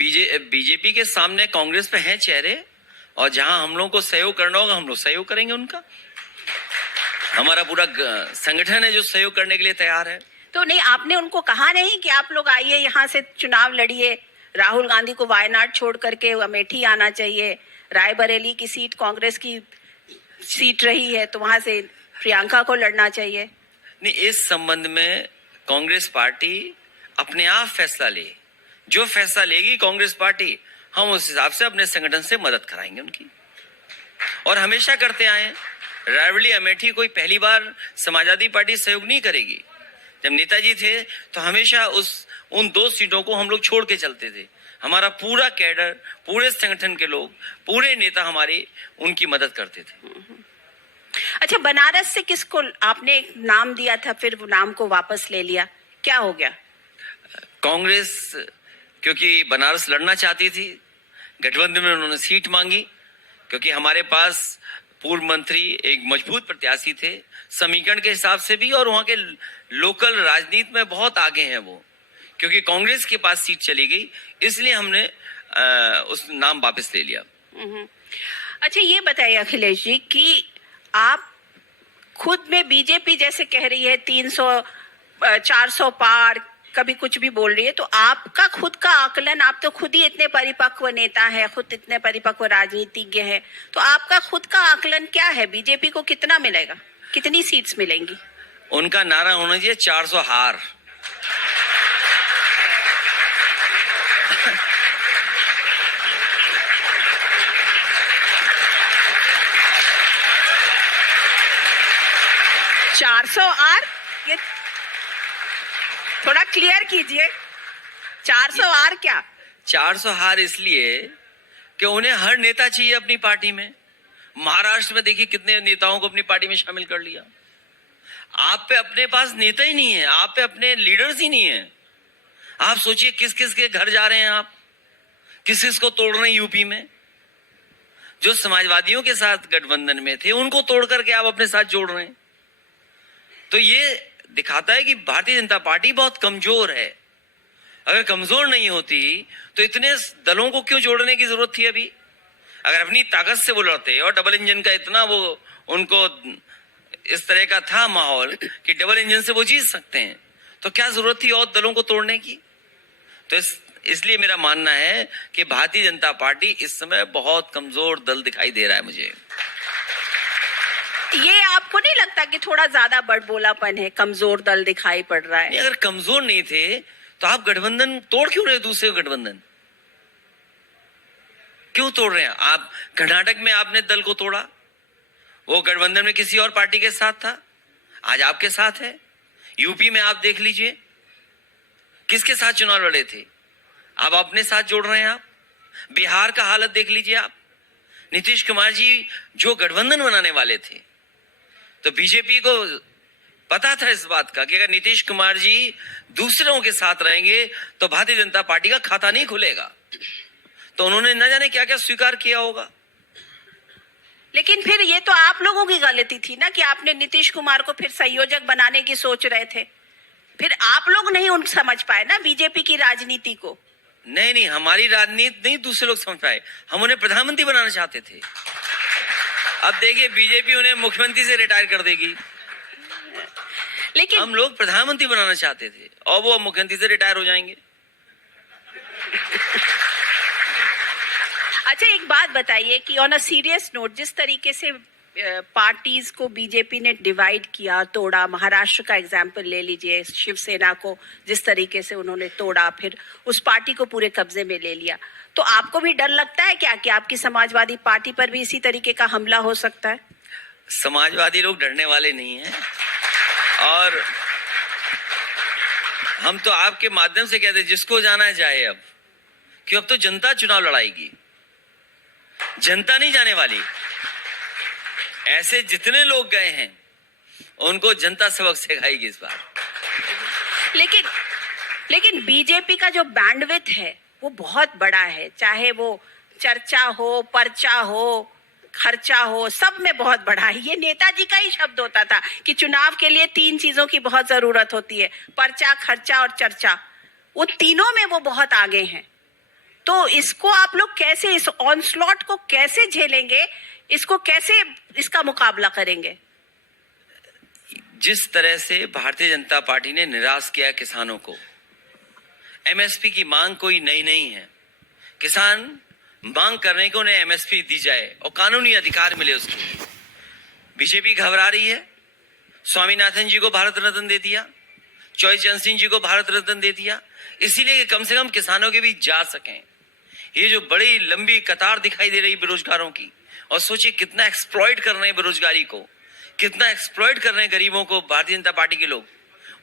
बीजेपी के सामने कांग्रेस पे हैं चेहरे, और जहां हम लोगों को सहयोग करना होगा हम लोग सहयोग करेंगे उनका। हमारा पूरा संगठन है जो सहयोग करने के लिए तैयार है। तो नहीं, आपने उनको कहा नहीं कि आप लोग आइए यहाँ से चुनाव लड़िए, राहुल गांधी को वायनाड छोड़ करके अमेठी आना चाहिए, रायबरेली की सीट कांग्रेस की सीट रही है तो वहां से प्रियंका को लड़ना चाहिए? नहीं, इस संबंध में कांग्रेस पार्टी अपने आप फैसला ले। जो फैसला लेगी कांग्रेस पार्टी, हम उस हिसाब से अपने संगठन से मदद कराएंगे उनकी, और हमेशा करते आए। रायबरेली अमेठी कोई पहली बार समाजवादी पार्टी सहयोग नहीं करेगी। जब नेताजी थे तो हमेशा उन 2 सीटों को हम लोग छोड़ के चलते थे। हमारा पूरा कैडर, पूरे संगठन के लोग, पूरे नेता हमारे उनकी मदद करते थे। अच्छा, बनारस से किसको आपने एक नाम दिया था, फिर वो नाम को वापस ले लिया, क्या हो गया? कांग्रेस क्योंकि बनारस लड़ना चाहती थी, गठबंधन में उन्होंने सीट मांगी, क्योंकि हमारे पास पूर्व मंत्री एक मजबूत प्रत्याशी थे समीकरण के हिसाब से भी, और वहां के लोकल राजनीति में बहुत आगे हैं वो। क्योंकि कांग्रेस के पास सीट चली गई, इसलिए हमने उस नाम वापस ले लिया। अच्छा, ये बताइए अखिलेश जी कि आप खुद में बीजेपी जैसे कह रही है 300 400 पार, कभी कुछ भी बोल रही है, तो आपका खुद का आकलन, आप तो खुद ही इतने परिपक्व नेता है, खुद इतने परिपक्व राजनीतिज्ञ है, तो आपका खुद का आकलन क्या है? बीजेपी को कितना मिलेगा, कितनी सीट्स मिलेंगी? उनका नारा होना चाहिए 400 हार। ये थोड़ा क्लियर कीजिए, 400 आर क्या? 400 हार इसलिए कि उन्हें हर नेता चाहिए अपनी पार्टी में। महाराष्ट्र में देखिए कितने नेताओं को अपनी पार्टी में शामिल कर लिया। आप पे अपने पास नेता ही नहीं है, आप पे अपने लीडर्स ही नहीं है। आप सोचिए किस किस के घर जा रहे हैं आप, किस किस को तोड़ रहे हैं यूपी में। जो समाजवादियों के साथ गठबंधन में थे उनको तोड़ करके आप अपने साथ जोड़ रहे हैं। तो ये दिखाता है कि भारतीय जनता पार्टी बहुत कमजोर है। अगर कमजोर नहीं होती तो इतने दलों को क्यों जोड़ने की जरूरत थी अभी? अगर अपनी ताकत से वो लड़ते और डबल इंजन का इतना वो उनको इस तरह का था माहौल कि डबल इंजन से वो जीत सकते हैं, तो क्या जरूरत थी और दलों को तोड़ने की? तो इसलिए मेरा मानना है कि भारतीय जनता पार्टी इस समय बहुत कमजोर दल दिखाई दे रहा है मुझे। ये आपको नहीं लगता कि थोड़ा ज्यादा बड़बोलापन है, कमजोर दल दिखाई पड़ रहा है? अगर कमजोर नहीं थे तो आप गठबंधन तोड़ क्यों रहे हो? दूसरे गठबंधन क्यों तोड़ रहे हैं आप? कर्नाटक में आपने दल को तोड़ा, वो गठबंधन में किसी और पार्टी के साथ था, आज आपके साथ है। यूपी में आप देख लीजिए किसके साथ चुनाव लड़े थे, आप अपने साथ जोड़ रहे हैं। आप बिहार का हालत देख लीजिए। आप नीतीश कुमार जी जो गठबंधन बनाने वाले थे, तो बीजेपी को पता था इस बात का कि अगर नीतीश कुमार जी दूसरों के साथ रहेंगे तो भारतीय जनता पार्टी का खाता नहीं खुलेगा, तो उन्होंने न जाने क्या क्या स्वीकार किया होगा। लेकिन फिर ये तो आप लोगों की गलती थी ना कि आपने नीतीश कुमार को फिर संयोजक बनाने की सोच रहे थे, फिर आप लोग नहीं उन समझ पाए ना बीजेपी की राजनीति को। नहीं, हमारी राजनीति नहीं दूसरे लोग समझ पाए, हम उन्हें प्रधानमंत्री बनाना चाहते थे। अब देखिए बीजेपी उन्हें मुख्यमंत्री से रिटायर कर देगी, लेकिन हम लोग प्रधानमंत्री बनाना चाहते थे और वो मुख्यमंत्री से रिटायर हो जाएंगे। अच्छा, एक बात बताइए कि ऑन अ सीरियस नोट, जिस तरीके से पार्टीज को बीजेपी ने डिवाइड किया, तोड़ा। महाराष्ट्र का एग्जाम्पल ले लीजिए, शिवसेना को जिस तरीके से उन्होंने तोड़ा, फिर उस पार्टी को पूरे कब्जे में ले लिया। तो आपको भी डर लगता है क्या कि आपकी समाजवादी पार्टी पर भी इसी तरीके का हमला हो सकता है? समाजवादी लोग डरने वाले नहीं हैं, और हम तो आपके माध्यम से कहते हैं जिसको जाना जाए अब, कि अब तो जनता चुनाव लड़ाएगी, जनता नहीं जाने वाली। ऐसे जितने लोग गए हैं उनको जनता सबक सिखाएगी इस बार। लेकिन बीजेपी का जो बैंडविड्थ है वो बहुत बड़ा है, चाहे वो चर्चा हो, पर्चा हो, खर्चा हो, सब में बहुत बड़ा है। ये नेताजी का ही शब्द होता था कि चुनाव के लिए 3 चीजों की बहुत जरूरत होती है, पर्चा, खर्चा और चर्चा। वो तीनों में वो बहुत आगे हैं। तो इसको आप लोग कैसे, इस ऑनस्लॉट को कैसे झेलेंगे, इसको कैसे, इसका मुकाबला करेंगे? जिस तरह से भारतीय जनता पार्टी ने निराश किया किसानों को, एमएसपी की मांग कोई नई नहीं है। किसान मांग करने को उन्हें एमएसपी दी जाए और कानूनी अधिकार मिले उसको। बीजेपी घबरा रही है। स्वामीनाथन जी को भारत रत्न दे दिया, चौधरी चरण सिंह जी को भारत रत्न दे दिया, इसीलिए कि कम से कम किसानों के बीच जा सकें। ये जो बड़ी लंबी कतार दिखाई दे रही बेरोजगारों की, और सोचिए कितना एक्सप्लॉइट कर रहे हैं बेरोजगारी को, कितना एक्सप्लॉइट कर रहे हैं गरीबों को भारतीय जनता पार्टी के लोग।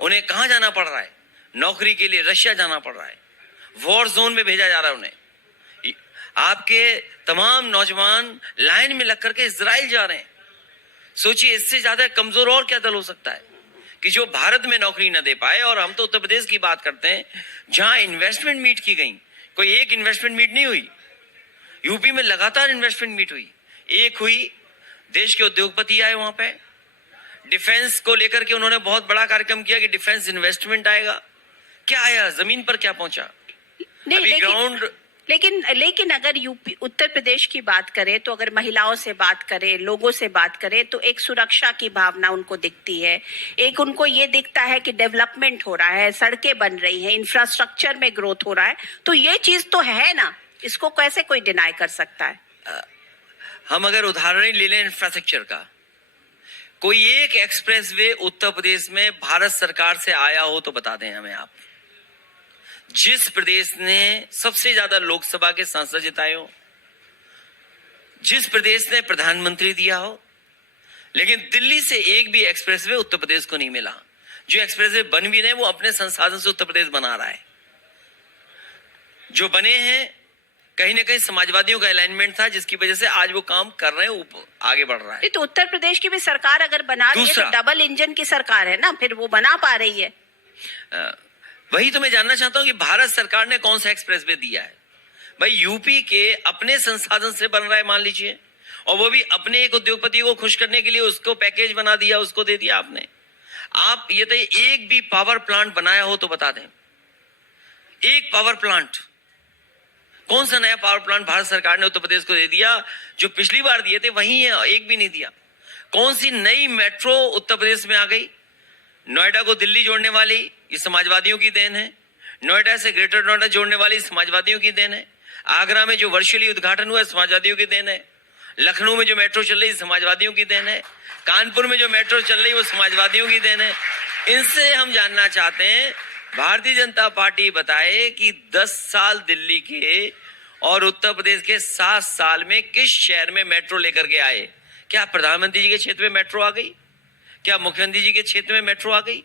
उन्हें कहां जाना पड़ रहा है? नौकरी के लिए रशिया जाना पड़ रहा है, वॉर जोन में भेजा जा रहा है उन्हें। आपके तमाम नौजवान लाइन में लग करके इजराइल जा रहे हैं। सोचिए इससे ज्यादा कमजोर और क्या दल हो सकता है कि जो भारत में नौकरी न दे पाए। और हम तो उत्तर प्रदेश की बात करते हैं जहां इन्वेस्टमेंट मीट की गई, कोई एक इन्वेस्टमेंट मीट नहीं हुई। यूपी में लगातार इन्वेस्टमेंट मीट हुई, एक हुई, देश के उद्योगपति आए वहां पे, डिफेंस को लेकर के उन्होंने बहुत बड़ा कार्यक्रम किया कि डिफेंस इन्वेस्टमेंट आएगा। क्या आया? जमीन पर क्या पहुंचा? अभी ग्राउंड। लेकिन अगर यूपी, उत्तर प्रदेश की बात करें तो अगर महिलाओं से बात करें, लोगों से बात करें, तो एक सुरक्षा की भावना उनको दिखती है। एक उनको ये दिखता है कि डेवलपमेंट हो रहा है, सड़कें बन रही हैं, इंफ्रास्ट्रक्चर में ग्रोथ हो रहा है। तो ये चीज तो है ना, इसको कैसे कोई डिनाई कर सकता है? हम अगर उदाहरण ही ले लें इंफ्रास्ट्रक्चर का, कोई एक एक्सप्रेसवे उत्तर प्रदेश में भारत सरकार से आया हो तो बता दें हमें आप। जिस प्रदेश ने सबसे ज्यादा लोकसभा के सांसद जिताए हो, जिस प्रदेश ने प्रधानमंत्री दिया हो, लेकिन दिल्ली से एक भी एक्सप्रेसवे उत्तर प्रदेश को नहीं मिला। जो एक्सप्रेसवे बन भी रहे वो अपने संसाधन से उत्तर प्रदेश बना रहा है। जो बने हैं कहीं ना कहीं समाजवादियों का अलाइनमेंट था, जिसकी वजह से आज वो काम कर रहे हैं, आगे बढ़ रहा है। तो उत्तर प्रदेश की भी सरकार अगर बना रही है तो डबल इंजन की सरकार है ना, फिर वो बना पा रही है। वही तो मैं जानना चाहता हूं कि भारत सरकार ने कौन सा एक्सप्रेसवे दिया है। भाई यूपी के अपने संसाधन से बन रहा है मान लीजिए, और वो भी अपने एक उद्योगपति को खुश करने के लिए उसको पैकेज बना दिया, उसको दे दिया आपने। आप ये तो एक भी पावर प्लांट बनाया हो तो बता दें। एक पावर प्लांट, कौन सा नया पावर प्लांट भारत सरकार ने उत्तर प्रदेश को दे दिया? जो पिछली बार दिए थे वही है, एक भी नहीं दिया। कौन सी नई मेट्रो उत्तर प्रदेश में आ गई? नोएडा को दिल्ली जोड़ने वाली, ये समाजवादियों की देन है। नोएडा से ग्रेटर नोएडा जोड़ने वाली समाजवादियों की देन है। आगरा में जो वर्चुअली उद्घाटन हुआ समाजवादियों की देन है। लखनऊ में जो मेट्रो चल रही समाजवादियों की देन है। कानपुर में जो मेट्रो चल रही वो समाजवादियों की देन है। इनसे हम जानना चाहते हैं, भारतीय जनता पार्टी बताए कि 10 साल दिल्ली के और उत्तर प्रदेश के 7 साल में किस शहर में मेट्रो लेकर के आए? क्या प्रधानमंत्री जी के क्षेत्र में मेट्रो आ गई? क्या मुख्यमंत्री जी के क्षेत्र में मेट्रो आ गई?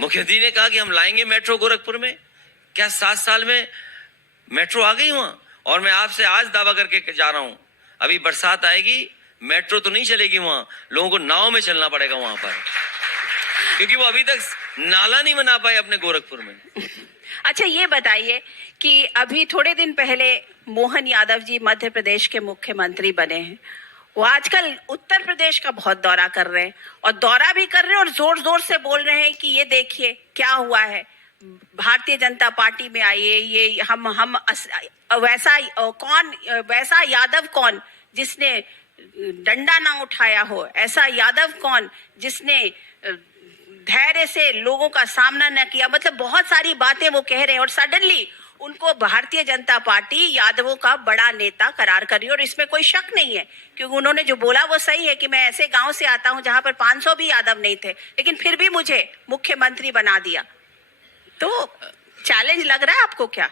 मुख्यमंत्री ने कहा कि हम लाएंगे मेट्रो गोरखपुर में। क्या 7 साल में मेट्रो आ गई वहां? और मैं आपसे आज दावा करके जा रहा हूं, अभी बरसात आएगी, मेट्रो तो नहीं चलेगी वहां, लोगों को नाव में चलना पड़ेगा वहां पर, क्योंकि वो अभी तक नाला नहीं बना पाए अपने गोरखपुर में। अच्छा ये बताइए कि अभी थोड़े दिन पहले मोहन यादव जी मध्य प्रदेश के मुख्यमंत्री बने हैं। वो आजकल उत्तर प्रदेश का बहुत दौरा कर रहे हैं, और दौरा भी कर रहे हैं और जोर जोर से बोल रहे हैं कि ये देखिए क्या हुआ है, भारतीय जनता पार्टी में आइए, ये हम वैसा यादव कौन जिसने डंडा ना उठाया हो, ऐसा यादव कौन जिसने धैर्य से लोगों का सामना न किया। मतलब बहुत सारी बातें वो कह रहे हैं, और सडनली उनको भारतीय जनता पार्टी यादवों का बड़ा नेता करार कर रही है और इसमें कोई शक नहीं है, क्योंकि उन्होंने जो बोला वो सही है कि मैं ऐसे गांव से आता हूं जहां पर 500 भी यादव नहीं थे, लेकिन फिर भी मुझे मुख्यमंत्री बना दिया। तो चैलेंज लग रहा है आपको क्या?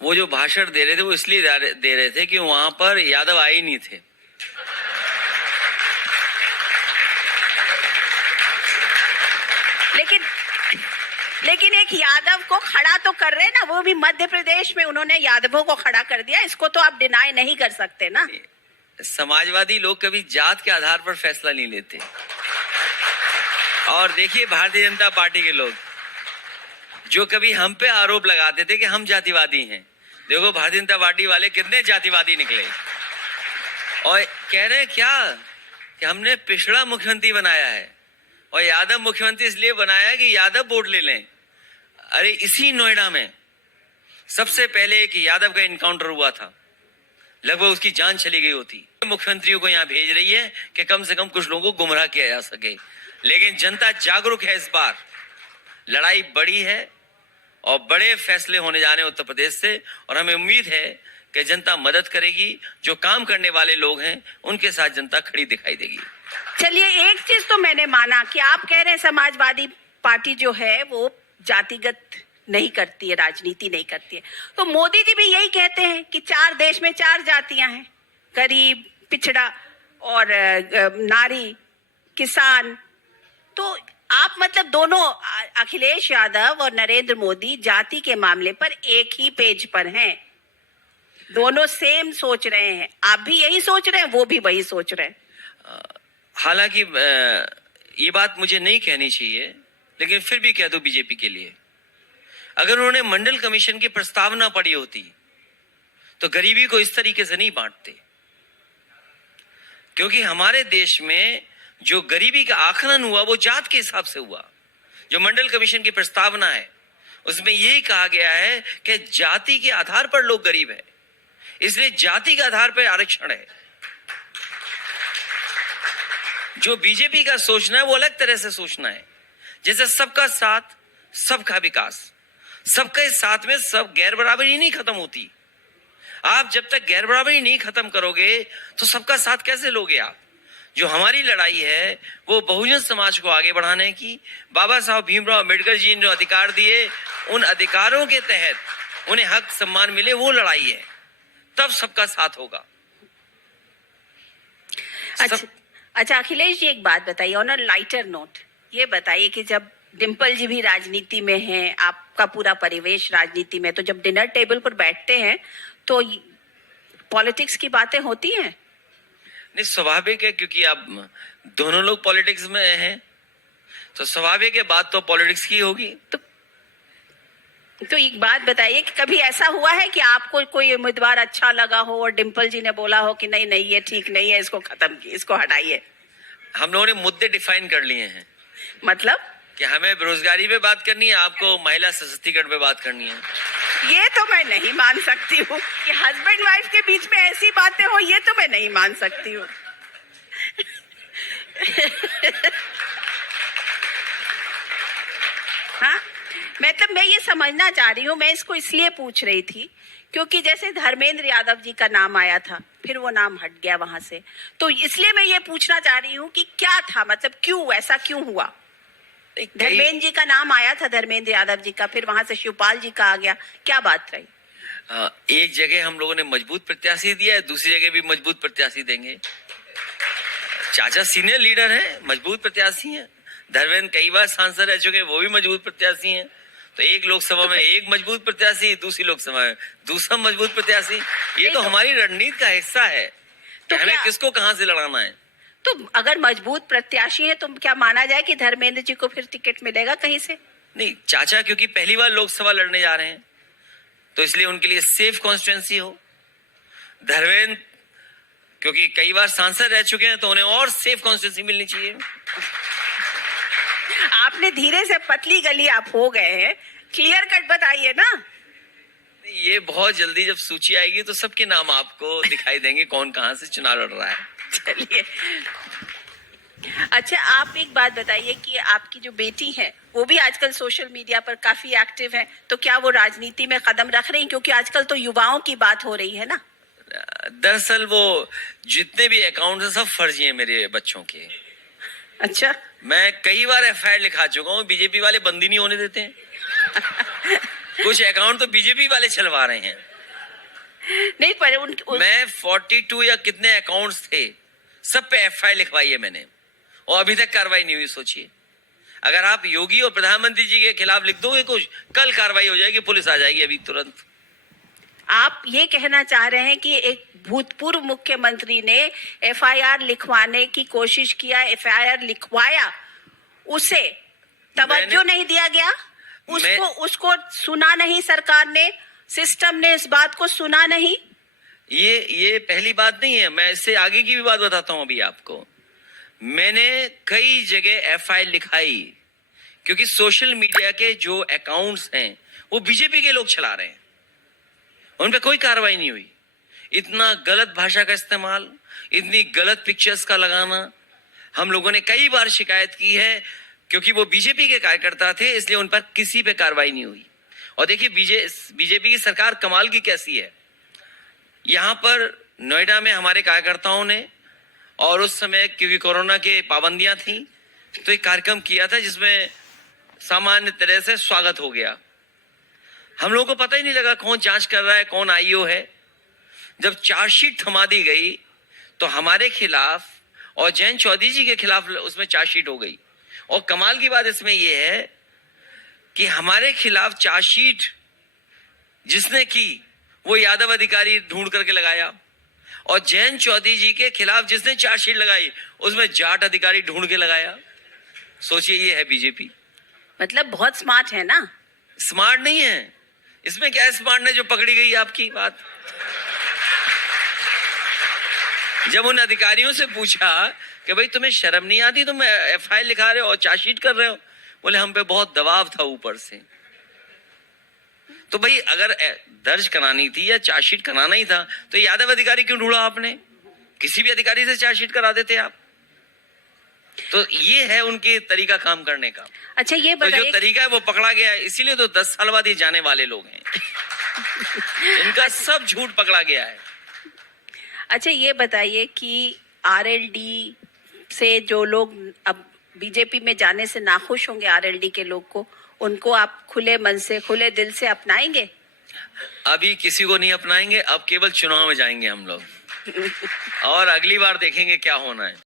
वो जो भाषण दे रहे थे वो इसलिए दे रहे थे कि वहां पर यादव आए ही नहीं थे। लेकिन एक यादव को खड़ा तो कर रहे हैं ना, वो भी मध्य प्रदेश में उन्होंने यादवों को खड़ा कर दिया, इसको तो आप डिनाई नहीं कर सकते ना। समाजवादी लोग कभी जात के आधार पर फैसला नहीं लेते। और देखिए भारतीय जनता पार्टी के लोग जो कभी हम पे आरोप लगाते थे कि हम जातिवादी हैं, देखो भारतीय जनता पार्टी वाले कितने जातिवादी निकले और कह रहे हैं क्या कि हमने पिछड़ा मुख्यमंत्री बनाया है और यादव मुख्यमंत्री इसलिए बनाया कि यादव वोट ले लें। अरे इसी नोएडा में सबसे पहले एक यादव का इनकाउंटर हुआ था, लगभग उसकी जान चली गई होती। मुख्यमंत्रियों को यहाँ भेज रही है कि कम से कम कुछ लोगों को गुमराह किया जा सके, लेकिन जनता जागरूक है। इस बार लड़ाई बड़ी है और बड़े फैसले होने जा रहे हैं उत्तर प्रदेश से, और हमें उम्मीद है कि जनता मदद करेगी। जो काम करने वाले लोग हैं उनके साथ जनता खड़ी दिखाई देगी। चलिए, एक चीज तो मैंने माना कि आप कह रहे हैं समाजवादी पार्टी जो है वो जातिगत नहीं करती है, राजनीति नहीं करती है, तो मोदी जी भी यही कहते हैं कि देश में 4 जातियां हैं, गरीब, पिछड़ा और नारी, किसान। तो आप मतलब दोनों अखिलेश यादव और नरेंद्र मोदी जाति के मामले पर एक ही पेज पर हैं, दोनों सेम सोच रहे हैं। आप भी यही सोच रहे हैं, वो भी वही सोच रहे हैं। हालांकि ये बात मुझे नहीं कहनी चाहिए, लेकिन फिर भी कह दो बीजेपी के लिए, अगर उन्होंने मंडल कमीशन की प्रस्तावना पढ़ी होती तो गरीबी को इस तरीके से नहीं बांटते। क्योंकि हमारे देश में जो गरीबी का आकलन हुआ वो जात के हिसाब से हुआ। जो मंडल कमीशन की प्रस्तावना है उसमें यही कहा गया है कि जाति के आधार पर लोग गरीब है, इसलिए जाति के आधार पर आरक्षण है। जो बीजेपी का सोचना है वो अलग तरह से सोचना है, जैसे सबका साथ सबका विकास। सबके साथ में सब गैर बराबरी नहीं खत्म होती। आप जब तक गैर बराबरी नहीं खत्म करोगे तो सबका साथ कैसे लोगे आप? जो हमारी लड़ाई है वो बहुजन समाज को आगे बढ़ाने की, बाबा साहब भीमराव अम्बेडकर जी ने जो अधिकार दिए उन अधिकारों के तहत उन्हें हक सम्मान मिले, वो लड़ाई है, तब सबका साथ होगा। अच्छा अखिलेश जी, एक बात बताइए ऑन अ लाइटर नोट, ये बताइए कि जब डिम्पल जी भी राजनीति में हैं, आपका पूरा परिवेश राजनीति में, तो जब डिनर टेबल पर बैठते हैं तो पॉलिटिक्स की बातें होती हैं? नहीं, स्वाभाविक है, क्योंकि आप दोनों लोग पॉलिटिक्स में हैं तो स्वाभाविक है बात तो पॉलिटिक्स की होगी। तो एक बात बताइए कि कभी ऐसा हुआ है कि आपको कोई उम्मीदवार अच्छा लगा हो और डिम्पल जी ने बोला हो कि नहीं नहीं ये ठीक नहीं है, इसको खत्म कीजिए, इसको हटाइए? हम लोगों ने मुद्दे डिफाइन कर लिए हैं। मतलब कि हमें बेरोजगारी पे बात करनी है, आपको महिला सशक्तिकरण पे बात करनी है। ये तो मैं नहीं मान सकती हूँ कि हस्बैंड वाइफ के बीच में ऐसी बातें हो, ये तो मैं नहीं मान सकती हूँ। हाँ, मैं ये समझना चाह रही हूँ, मैं इसको इसलिए पूछ रही थी क्योंकि जैसे धर्मेंद्र यादव जी का नाम आया था, फिर वो नाम हट गया वहां से, तो इसलिए मैं ये पूछना चाह रही हूँ कि क्या था, मतलब क्यों ऐसा क्यों हुआ? धर्मेंद्र जी का नाम आया था, धर्मेंद्र यादव जी का, फिर वहां से शिवपाल जी का आ गया, क्या बात रही? एक जगह हम लोगों ने मजबूत प्रत्याशी दिया है, दूसरी जगह भी मजबूत प्रत्याशी देंगे। चाचा सीनियर लीडर है, मजबूत प्रत्याशी हैं। धर्मेंद्र कई बार सांसद रह चुके, वो भी मजबूत प्रत्याशी हैं। तो एक लोकसभा में एक मजबूत प्रत्याशी, दूसरी लोकसभा में दूसरा मजबूत प्रत्याशी। ये तो हमारी रणनीति का हिस्सा है तो हमें किसको कहां से लड़ाना है। तो अगर मजबूत प्रत्याशी है तो क्या माना जाए कि धर्मेंद्र जी को फिर टिकट मिलेगा कहीं से? नहीं, चाचा क्योंकि पहली बार लोकसभा लड़ने जा रहे हैं तो इसलिए उनके लिए सेफ कॉन्स्टिट्यूएंसी हो। धर्मेंद्र क्योंकि कई बार सांसद रह चुके हैं तो उन्हें और सेफ कॉन्स्टिट्यूएंसी मिलनी चाहिए। आपने धीरे से पतली गली आप हो गए हैं, क्लियर कट बताइए ना। ये बहुत जल्दी जब सूची आएगी तो सबके नाम आपको दिखाई देंगे कौन कहां से चुनाव लड़ रहा है। चलिए, अच्छा, आप एक बात बताइए कि आपकी जो बेटी है वो भी आजकल सोशल मीडिया पर काफी एक्टिव है, तो क्या वो राजनीति में कदम रख रही हैं? क्योंकि आजकल तो युवाओं की बात हो रही है ना। दरअसल वो जितने भी अकाउंट है सब फर्जी हैं मेरे बच्चों के। अच्छा। मैं कई बार एफआईआर लिखा चुका हूँ, बीजेपी वाले बंद ही नहीं होने देते हैं। कुछ अकाउंट तो बीजेपी वाले चलवा रहे हैं। नहीं, पर मैं 42 या कितने अकाउंट्स थे, सब पे एफआईआर लिखवाई है मैंने, और अभी तक कार्रवाई नहीं हुई। सोचिए, अगर आप योगी और प्रधानमंत्री जी के खिलाफ लिख दोगे कुछ, कल कार्रवाई हो जाएगी, पुलिस आ जाएगी अभी तुरंत। आप ये कहना चाह रहे हैं कि एक भूतपूर्व मुख्यमंत्री ने एफआईआर लिखवाने की कोशिश किया, एफआईआर लिखवाया, उसे तवज्जो नहीं दिया गया, उसको सुना नहीं सरकार ने, सिस्टम ने इस बात को सुना नहीं। ये पहली बात नहीं है, मैं इससे आगे की भी बात बताता हूं अभी आपको। मैंने कई जगह एफआईआर लिखाई, क्योंकि सोशल मीडिया के जो अकाउंट्स हैं वो बीजेपी के लोग चला रहे हैं, उन पे कोई कार्रवाई नहीं हुई। इतना गलत भाषा का इस्तेमाल, इतनी गलत पिक्चर्स का लगाना, हम लोगों ने कई बार शिकायत की है, क्योंकि वो बीजेपी के कार्यकर्ता थे, इसलिए उन पर किसी पे कार्रवाई नहीं हुई। और देखिए बीजेपी की सरकार कमाल की कैसी है। यहाँ पर नोएडा में हमारे कार्यकर्ताओं ने, और उस समय क्योंकि कोरोना के पाबंदियां थी, तो एक कार्यक्रम किया था जिसमें सामान्य तरह से स्वागत हो गया। हम लोगों को पता ही नहीं लगा कौन जांच कर रहा है, कौन आईओ है। जब चार्जशीट थमा दी गई तो हमारे खिलाफ और जयंत चौधरी जी के खिलाफ उसमें चार्जशीट हो गई। और कमाल की बात इसमें यह है कि हमारे खिलाफ चार्जशीट जिसने की वो यादव अधिकारी ढूंढ करके लगाया, और जयंत चौधरी जी के खिलाफ जिसने चार्जशीट लगाई उसमें जाट अधिकारी ढूंढ के लगाया। सोचिए, ये है बीजेपी। मतलब बहुत स्मार्ट है ना। स्मार्ट नहीं है, इसमें क्या है स्मार्ट ने जो पकड़ी गई आपकी बात। जब उन अधिकारियों से पूछा कि भाई तुम्हें शर्म नहीं आती, तुम एफआईआर लिखा रहे हो और चार्जशीट कर रहे हो, बोले हम पे बहुत दबाव था ऊपर से। तो भाई अगर दर्ज करानी थी या चार्जशीट कराना ही था तो यादव अधिकारी क्यों ढूंढा आपने? किसी भी अधिकारी से चार्जशीट करा देते आप। तो ये है उनके तरीका काम करने का। अच्छा, ये तो जो तरीका है वो पकड़ा गया है, इसीलिए तो 10 साल बाद ये जाने वाले लोग हैं। इनका सब झूठ पकड़ा गया है। अच्छा, ये बताइए कि आरएलडी से जो लोग अब बीजेपी में जाने से नाखुश होंगे, आरएलडी के लोग को, उनको आप खुले मन से, खुले दिल से अपनाएंगे? अभी किसी को नहीं अपनाएंगे, अब केवल चुनाव में जाएंगे हम लोग। और अगली बार देखेंगे क्या होना है।